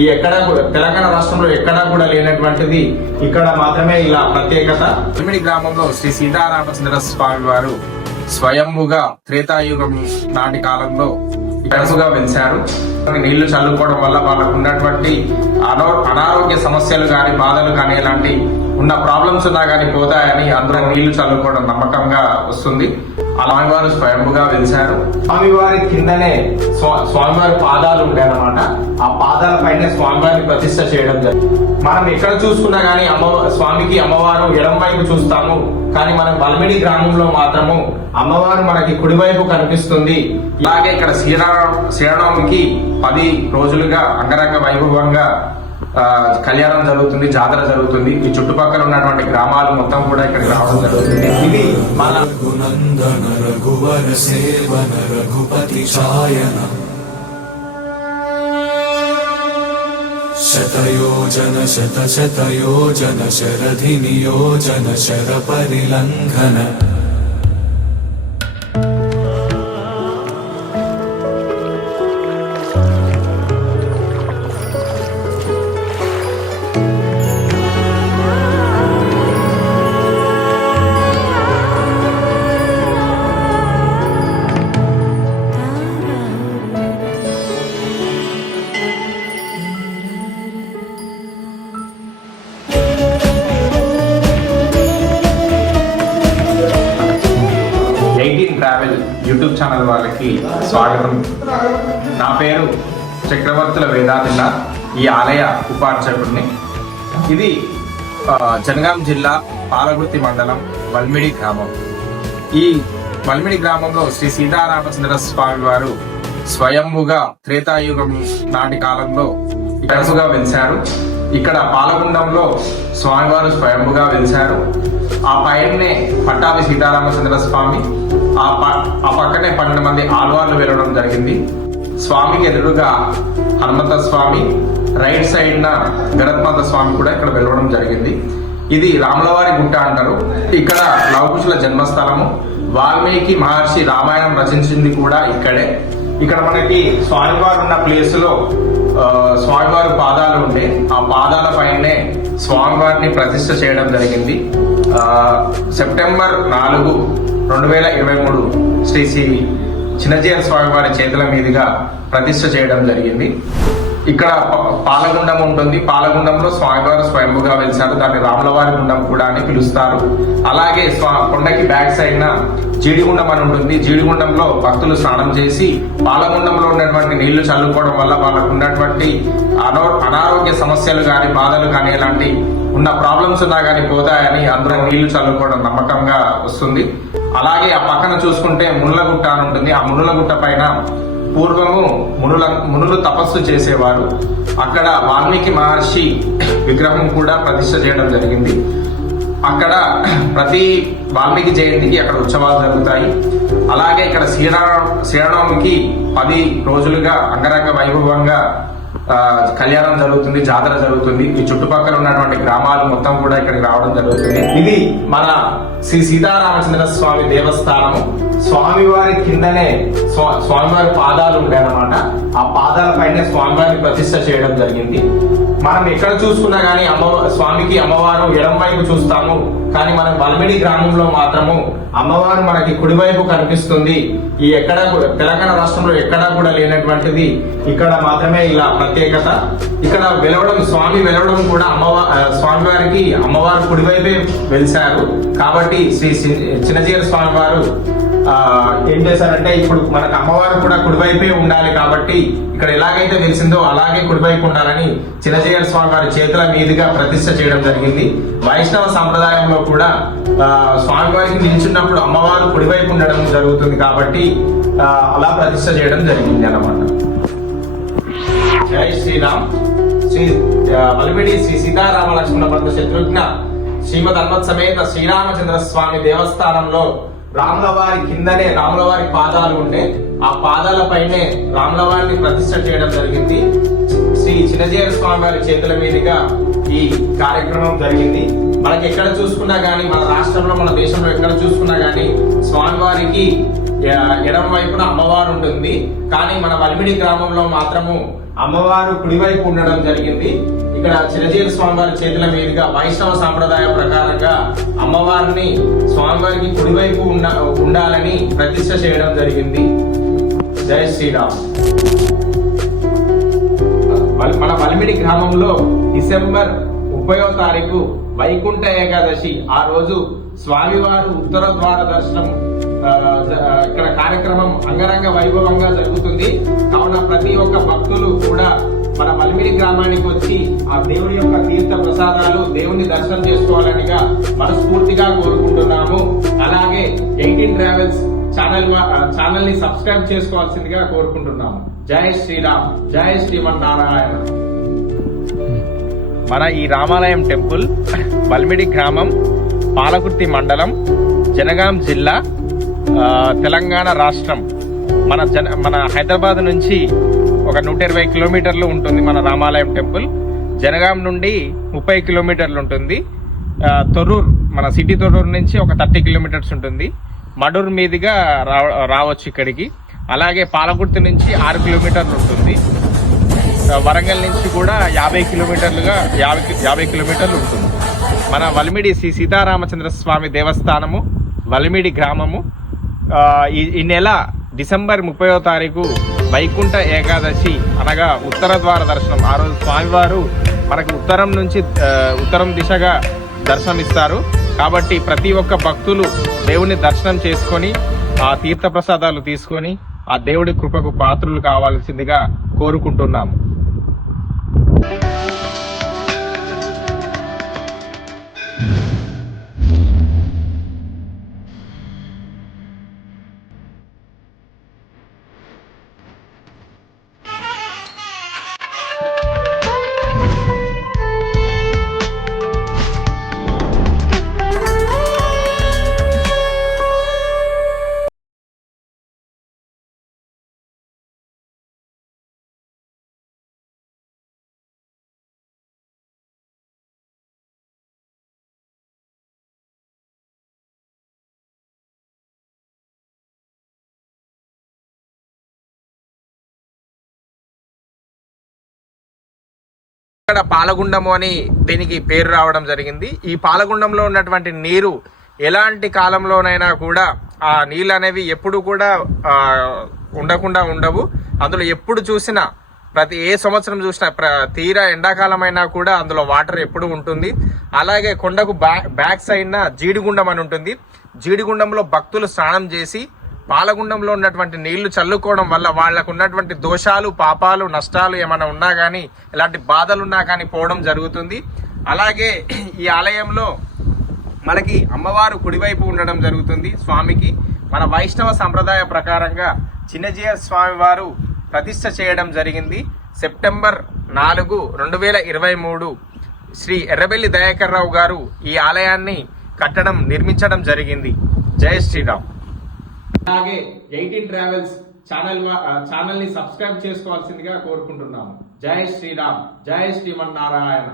ఈ ఎక్కడా కూడా తెలంగాణ రాష్ట్రంలో ఎక్కడా కూడా లేనటువంటిది ఇక్కడ మాత్రమే ఇలా ప్రత్యేకత. వెల్మిడి గ్రామంలో శ్రీ సీతారామచంద్ర స్వామి వారు స్వయంభుగా త్రేతాయుగం నాటి కాలంలో ఇక్కడగా వెలిశారు. నీళ్లు చల్లుకోవడం వల్ల వాళ్ళకు ఉన్నటువంటి అనారోగ్య సమస్యలు కానీ బాధలు కానీ ఎలాంటి ఉన్న ప్రాబ్లమ్స్ ఉన్నా కానీ పోతాయని అందరూ నీళ్లు చల్లుకోవడం నమ్మకంగా వస్తుంది. స్వామివారు స్వయంభుగా వెలిశారు. స్వామివారి కిందనే స్వామివారి పాదాలు ఉంటాయి అన్నమాట. ఆ పాదాల పైన స్వామివారిని ప్రతిష్ఠ చేయడం జరిగింది. మనం ఎక్కడ చూసుకున్నా గానీ స్వామికి అమ్మవారు ఎడం వైపు చూస్తాము, కానీ మనం వల్మిడి గ్రామంలో మాత్రము అమ్మవారు మనకి కుడివైపు కనిపిస్తుంది. ఇలాగే ఇక్కడ శ్రీరామనవమికి 10 రోజులుగా అంగరంగ వైభవంగా కళ్యాణం జరుగుతుంది, జాతర జరుగుతుంది. ఈ చుట్టుపక్కల ఉన్నటువంటి గ్రామాలు మొత్తం కూడా ఇక్కడికి రావడం జరుగుతుంది. ఇది మన రఘువర సేవన రఘుపతి ఛాయన శతయోజన శతశతయోజన శరధి నియోజన శర పరిలంఘన ట్రావెల్ యూట్యూబ్ ఛానల్ వాళ్ళకి స్వాగతం. నా పేరు చక్రవర్తుల వేదాంతిన్న, ఈ ఆలయ ఉపార్చకుడిని. ఇది జనగాం జిల్లా పాలగుర్తి మండలం వల్మిడి గ్రామం. ఈ వల్మిడి గ్రామంలో శ్రీ సీతారామచంద్ర స్వామి వారు స్వయంభుగా త్రేతాయుగం నాటి కాలంలో ఇక్కడగా వెలిశారు. ఇక్కడ పాలగుండంలో స్వామివారు స్వయంభుగా వెలిశారు. ఆ పైనే పట్టాభి సీతారామచంద్ర స్వామి, ఆ పక్కనే 12 మంది ఆళ్వార్లు వెళ్ళడం జరిగింది. స్వామికి ఎదురుగా హనుమంత స్వామి, రైట్ సైడ్ న గరత్మంత స్వామి కూడా ఇక్కడ వెళ్ళడం జరిగింది. ఇది రాములవారి గుట్ట అంటారు. ఇక్కడ లవకుశుల జన్మస్థలము. వాల్మీకి మహర్షి రామాయణం రచించింది కూడా ఇక్కడే. ఇక్కడ మనకి స్వామివారు ఉన్న ప్లేస్ లో స్వామివారి పాదాలు ఉండే, ఆ పాదాల పైనే స్వామివారిని ప్రతిష్ఠ చేయడం జరిగింది. సెప్టెంబర్ 4, 2023 శ్రీ చిన్నజీయర్ స్వామి వారి చేతుల మీదుగా ప్రతిష్ఠ చేయడం జరిగింది. ఇక్కడ పాలగుండం ఉంటుంది. పాలగుండంలో స్వామివారు స్వయంభుగా వెలిశారు. దాన్ని రాములవారి గుండం కూడా అని పిలుస్తారు. అలాగే కొండకి బ్యాక్ సైడ్ న జీడిగుండం అని ఉంటుంది. జీడిగుండంలో భక్తులు స్నానం చేసి పాలగుండంలో ఉన్నటువంటి నీళ్లు చల్లుకోవడం వల్ల వాళ్ళకు ఉన్నటువంటి అనారోగ్య సమస్యలు కానీ బాధలు కానీ ఎలాంటి ఉన్న ప్రాబ్లమ్స్ ఉన్నా కానీ పోతాయని అందరూ నీళ్లు చల్లుకోవడం నమ్మకంగా వస్తుంది. అలాగే ఆ పక్కన చూసుకుంటే మునులగుట్ట అని ఉంటుంది. ఆ మునులగుట్ట పైన పూర్వము మునులు తపస్సు చేసేవారు. అక్కడ వాల్మీకి మహర్షి విగ్రహం కూడా ప్రతిష్ఠ చేయడం జరిగింది. అక్కడ ప్రతి వాల్మీకి జయంతికి అక్కడ ఉత్సవాలు జరుగుతాయి. అలాగే ఇక్కడ శ్రీరామనవమికి 10 రోజులుగా అంగరంగ వైభవంగా కళ్యాణం జరుగుతుంది, జాతర జరుగుతుంది. ఈ చుట్టుపక్కల ఉన్నటువంటి గ్రామాలు మొత్తం కూడా ఇక్కడికి రావడం జరుగుతుంది. ఇది మన శ్రీ సీతారామచంద్ర స్వామి దేవస్థానము. స్వామివారి కిందనే స్వామివారి పాదాలు ఉంటాయి అన్నమాట. ఆ పాదాల పైన స్వామివారిని ప్రతిష్ఠ చేయడం జరిగింది. మనం ఎక్కడ చూసుకున్నా గానీ స్వామికి అమ్మవారు ఎడం వైపు చూస్తాము, కానీ మనం వల్మిడి గ్రామంలో మాత్రము అమ్మవారు మనకి కుడివైపు కనిపిస్తుంది. ఈ ఎక్కడా తెలంగాణ రాష్ట్రంలో ఎక్కడా కూడా లేనటువంటిది ఇక్కడ మాత్రమే ఇలా ప్రత్యేకత. ఇక్కడ స్వామి వెలవడం కూడా స్వామివారికి అమ్మవారు కుడివైపే వెలిశారు. కాబట్టి శ్రీ చిన్నజీయర్ స్వామి వారు ఏం చేశారంటే, ఇప్పుడు మనకు అమ్మవారు కూడా కుడివైపే ఉండాలి కాబట్టి ఇక్కడ ఎలాగైతే వెలిసిందో అలాగే కుడివైపు ఉండాలని చిన్నజీయర్ స్వామి వారి చేతుల మీదుగా ప్రతిష్ఠ చేయడం జరిగింది. వైష్ణవ సంప్రదాయంలో కూడా స్వామివారికి నిల్చున్నప్పుడు అమ్మవారు కుడివైపు ఉండడం జరుగుతుంది కాబట్టి అలా ప్రతిష్ఠ చేయడం జరిగింది అన్నమాట. జై శ్రీరామ్. శ్రీ వల్మిడి శ్రీ సీతారామ లక్ష్మణ భరత శత్రుఘ్న శ్రీమద్ హనుమత్ సమేత శ్రీరామచంద్ర స్వామి దేవస్థానంలో రాములవారి కిందనే రాములవారి పాదాలు ఉండే, ఆ పాదాల పైనే రాములవారిని ప్రతిష్ఠ చేయడం జరిగింది. శ్రీ చిన్నజీయర్ స్వామి వారి చేతుల మీదుగా ఈ కార్యక్రమం జరిగింది. మనకి ఎక్కడ చూసుకున్నా గానీ, మన రాష్ట్రంలో మన దేశంలో ఎక్కడ చూసుకున్నా గానీ స్వామివారికి ఎడమ వైపున అమ్మవారు ఉంటుంది. కానీ మన వల్మిడి గ్రామంలో మాత్రము అమ్మవారు కుడివైపు ఉండడం జరిగింది. ఇక్కడ చిరంజీవి స్వామివారి చేతుల మీదుగా వైష్ణవ సాంప్రదాయ ప్రకారంగా అమ్మవారిని స్వామివారికి కుడివైపు ఉండాలని ప్రతిష్ఠ చేయడం జరిగింది. జై శ్రీరామ్. మన వల్మిడి గ్రామంలో డిసెంబర్ 30వ తారీఖు వైకుంఠ ఏకాదశి. ఆ రోజు స్వామివారు ఉత్తర ద్వార దర్శనం ఇక్కడ కార్యక్రమం అంగరంగ వైభవంగా జరుగుతుంది. కావున ప్రతి ఒక్క భక్తులు కూడా మన వల్మిడి గ్రామానికి వచ్చి ఆ దేవుడి యొక్క తీర్థ ప్రసాదాలు దేవుని దర్శనం చేసుకోవాలనిగా మనస్ఫూర్తిగా కోరుకుంటున్నాము. అలాగే 18 ట్రావెల్స్ ఛానల్ ని సబ్స్క్రైబ్ చేసుకోవాల్సిందిగా కోరుకుంటున్నాము. జై శ్రీరామ్, జై శ్రీమన్నారాయణ. మన ఈ రామాలయం టెంపుల్ వల్మిడి గ్రామం, పాలకుర్తి మండలం, జనగాం జిల్లా, తెలంగాణ రాష్ట్రం. మన హైదరాబాద్ నుంచి ఒక 120 కిలోమీటర్లు ఉంటుంది మన రామాలయం టెంపుల్. జనగాం నుండి 30 కిలోమీటర్లు ఉంటుంది. తొర్రూర్, మన సిటీ తొర్రూరు నుంచి ఒక 30 కిలోమీటర్స్ ఉంటుంది. మడూర్ మీదుగా రావచ్చు ఇక్కడికి. అలాగే పాలకుర్తి నుంచి 6 కిలోమీటర్లు ఉంటుంది. వరంగల్ నుంచి కూడా 50 కిలోమీటర్లు ఉంటుంది. మన వల్మిడి శ్రీ సీతారామచంద్ర స్వామి దేవస్థానము, వల్మిడి గ్రామము ఈ నెల డిసెంబర్ 30వ తారీఖు వైకుంఠ ఏకాదశి అనగా ఉత్తర ద్వార దర్శనం. ఆ రోజు స్వామివారు మనకు ఉత్తరం దిశగా దర్శనమిస్తారు. కాబట్టి ప్రతి ఒక్క భక్తులు దేవుని దర్శనం చేసుకొని ఆ తీర్థ ప్రసాదాలు తీసుకొని ఆ దేవుడి కృపకు పాత్రులు కావాల్సిందిగా కోరుకుంటున్నాము. ఇక్కడ పాలగుండము అని దీనికి పేరు రావడం జరిగింది. ఈ పాలగుండంలో ఉన్నటువంటి నీరు ఎలాంటి కాలంలోనైనా కూడా ఆ నీళ్ళు అనేవి ఎప్పుడు కూడా ఉండకుండా ఉండవు. అందులో ఎప్పుడు చూసినా ఏ సంవత్సరం చూసినా తీరా ఎండాకాలం అయినా కూడా అందులో వాటర్ ఎప్పుడు ఉంటుంది. అలాగే కొండకు బ్యాక్ సైడ్ జీడిగుండం అని ఉంటుంది. జీడిగుండంలో భక్తులు స్నానం చేసి పాలగుండంలో ఉన్నటువంటి నీళ్లు చల్లుకోవడం వల్ల వాళ్లకు ఉన్నటువంటి దోషాలు, పాపాలు, నష్టాలు ఏమైనా ఉన్నా కానీ, ఎలాంటి బాధలు ఉన్నా కానీ పోవడం జరుగుతుంది. అలాగే ఈ ఆలయంలో మనకి అమ్మవారు కుడివైపు ఉండడం జరుగుతుంది. స్వామికి మన వైష్ణవ సంప్రదాయ ప్రకారంగా చిన్నజీయ స్వామి వారు ప్రతిష్ఠ చేయడం జరిగింది. సెప్టెంబర్ 4, 2023 శ్రీ ఎర్రబెల్లి దయాకర్ రావు గారు ఈ ఆలయాన్ని నిర్మించడం జరిగింది. జై శ్రీరామ్. అలాగే 18 ట్రావెల్స్ ఛానల్ ని సబ్స్క్రైబ్ చేసుకోవాల్సిందిగా కోరుకుంటున్నాము. జై శ్రీరామ్, జై శ్రీమన్నారాయణ.